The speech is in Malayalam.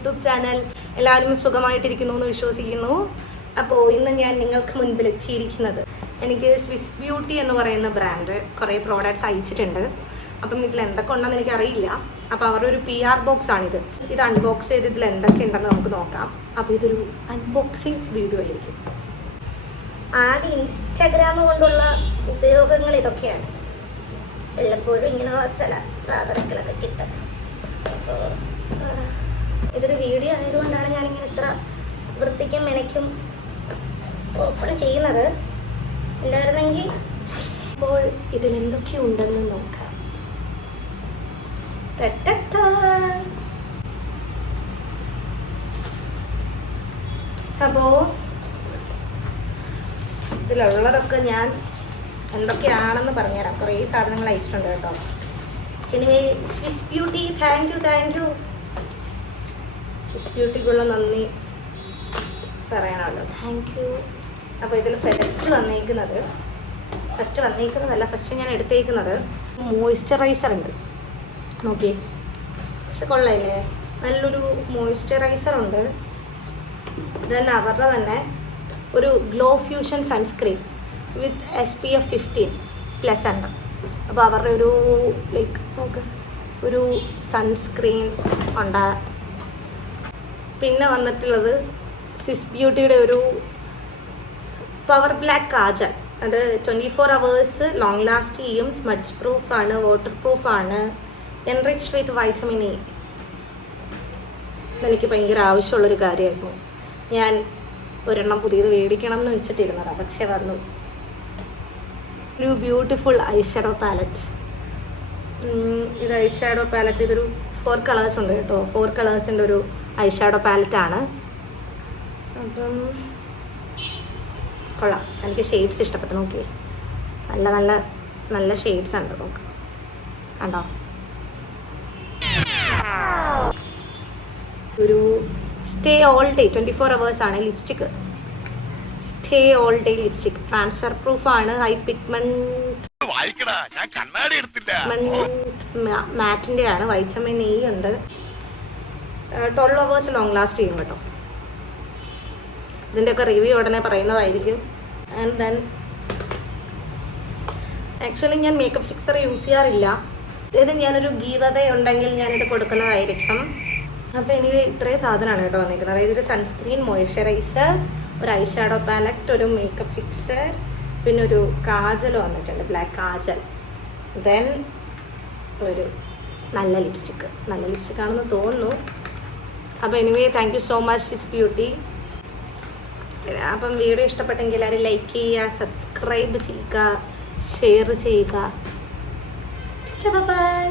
YouTube channel. എല്ലാവരും സുഖമായിട്ടിരിക്കുന്നു എന്ന് വിശ്വസിക്കുന്നു. അപ്പോൾ ഇന്ന് ഞാൻ നിങ്ങൾക്ക് മുൻപിൽ എത്തിയിരിക്കുന്നത് എനിക്ക് സ്വിസ് ബ്യൂട്ടി എന്ന് പറയുന്ന ബ്രാൻഡ് കുറേ പ്രോഡക്റ്റ്സ് അയച്ചിട്ടുണ്ട്. അപ്പം ഇതിൽ എന്തൊക്കെ ഉണ്ടെന്ന് എനിക്കറിയില്ല. അപ്പോൾ അവരുടെ ഒരു PR ബോക്സ് ആണിത്. ഇത് അൺബോക്സ് ചെയ്ത് ഇതിൽ എന്തൊക്കെ ഉണ്ടെന്ന് നമുക്ക് നോക്കാം. അപ്പോൾ ഇതൊരു അൺബോക്സിങ് വീഡിയോ ആയിരിക്കും. ആദ്യം ഇൻസ്റ്റാഗ്രാം കൊണ്ടുള്ള ഉപയോഗങ്ങൾ ഇതൊക്കെയാണ്. വല്ലപ്പോഴും ഇങ്ങനെയുള്ള ചില സാധനങ്ങളൊക്കെ കിട്ടും. അപ്പോൾ ഇതൊരു വീഡിയോ ആയതുകൊണ്ടാണ് ഞാനിങ്ങനെ ഇത്ര വൃത്തിക്കും മെനയ്ക്കും ഓപ്പൺ ചെയ്യുന്നത്. ഇല്ലായിരുന്നെങ്കിൽ ഇപ്പോൾ ഇതിലെന്തൊക്കെ ഉണ്ടെന്ന് നോക്കാം. അപ്പോൾ ഇതിലുള്ളതൊക്കെ ഞാൻ എന്തൊക്കെയാണെന്ന് പറഞ്ഞുതരാം. കുറേ സാധനങ്ങൾ അയച്ചിട്ടുണ്ട് കേട്ടോ. Anyway Swiss Beauty thank you Swiss ബ്യൂട്ടിക്കുള്ള നന്ദി പറയണമല്ലോ. Thank you. അപ്പോൾ ഇതിൽ ഫസ്റ്റ് ഞാൻ എടുത്തേക്കുന്നത് മോയ്സ്ചറൈസർ ഉണ്ട്. നോക്കിയേ, പക്ഷെ കൊള്ളയില്ലേ, നല്ലൊരു മോയ്സ്ചറൈസർ ഉണ്ട്. ദെൻ അവരുടെ തന്നെ ഒരു ഗ്ലോ ഫ്യൂഷൻ സൺസ്ക്രീൻ വിത്ത് SPF 15+ ഉണ്ട്. അപ്പോൾ അവരുടെ ഒരു ഒരു സൺസ്ക്രീൻ ഉണ്ട്. പിന്നെ വന്നിട്ടുള്ളത് സ്വിസ് ബ്യൂട്ടിയുടെ ഒരു പവർ ബ്ലാക്ക് കാജൽ. അത് 24 hours ലോങ് ലാസ്റ്റ് ചെയ്യും. സ്മഡ്ജ് പ്രൂഫാണ്, വാട്ടർ പ്രൂഫാണ്, എൻറിച്ച്ഡ് വിത്ത് വൈറ്റമിൻ E. ഇതെനിക്ക് ഭയങ്കര ആവശ്യമുള്ളൊരു കാര്യമായിരുന്നു. ഞാൻ ഒരെണ്ണം പുതിയത് മേടിക്കണം എന്ന് വെച്ചിട്ടിരുന്നതാണ്, പക്ഷെ വന്നു. ഒരു ബ്യൂട്ടിഫുൾ ഐഷാഡോ പാലറ്റ്. ഇത് ഐഷാഡോ പാലറ്റ്. ഇതൊരു 4 കളേഴ്സ് ഉണ്ട് കേട്ടോ. 4 കളേഴ്സിൻ്റെ ഒരു ഐഷാഡോ പാലറ്റാണ്. അപ്പം കൊള്ളാം. എനിക്ക് ഷെയ്ഡ്സ് ഇഷ്ടപ്പെട്ടു. നോക്കി, നല്ല നല്ല നല്ല ഷെയ്ഡ്സ് ഉണ്ട്. നോക്ക്, കണ്ടോ? ഒരു സ്റ്റേ ഓൾ ഡേ 24 hours ആണ് lipstick. Stay all day lipstick. Transfer പ്രൂഫാണ്. ഹൈ പിഗ്മെന്റ് മാറ്റിൻ്റെ ആണ്. വൈറ്റമിൻ E ഉണ്ട്. 12 hours ലോങ് ലാസ്റ്റ് ചെയ്യും കേട്ടോ. ഇതിൻ്റെയൊക്കെ റിവ്യൂ ഉടനെ പറയുന്നതായിരിക്കും. ആൻഡ് ദെൻ ആക്ച്വലി ഞാൻ മേക്കപ്പ് ഫിക്സർ യൂസ് ചെയ്യാറില്ല. ഇത് ഞാനൊരു ഗീവ് അവേ ഉണ്ടെങ്കിൽ ഞാനിത് കൊടുക്കുന്നതായിരിക്കും. അപ്പോൾ എനിക്ക് ഇത്രയും സാധനമാണ് കേട്ടോ വന്നിരിക്കുന്നത്. അതായത് ഒരു സൺസ്ക്രീൻ, മോയ്സ്ചറൈസർ, ഒരു ഐഷാഡോ പാലറ്റ്, ഒരു മേക്കപ്പ് ഫിക്സർ, പിന്നെ ഒരു കാജൽ വന്നിട്ടുണ്ട്, ബ്ലാക്ക് കാജൽ. ദെൻ ഒരു നല്ല ലിപ്സ്റ്റിക്കാണെന്ന് തോന്നുന്നു. അപ്പോൾ anyway thank you so much Swiss beauty. അപ്പം വീഡിയോ ഇഷ്ടപ്പെട്ടെങ്കിൽ എല്ലാവരും ലൈക്ക് ചെയ്യുക, സബ്സ്ക്രൈബ് ചെയ്യുക, ഷെയർ ചെയ്യുക. ബൈ.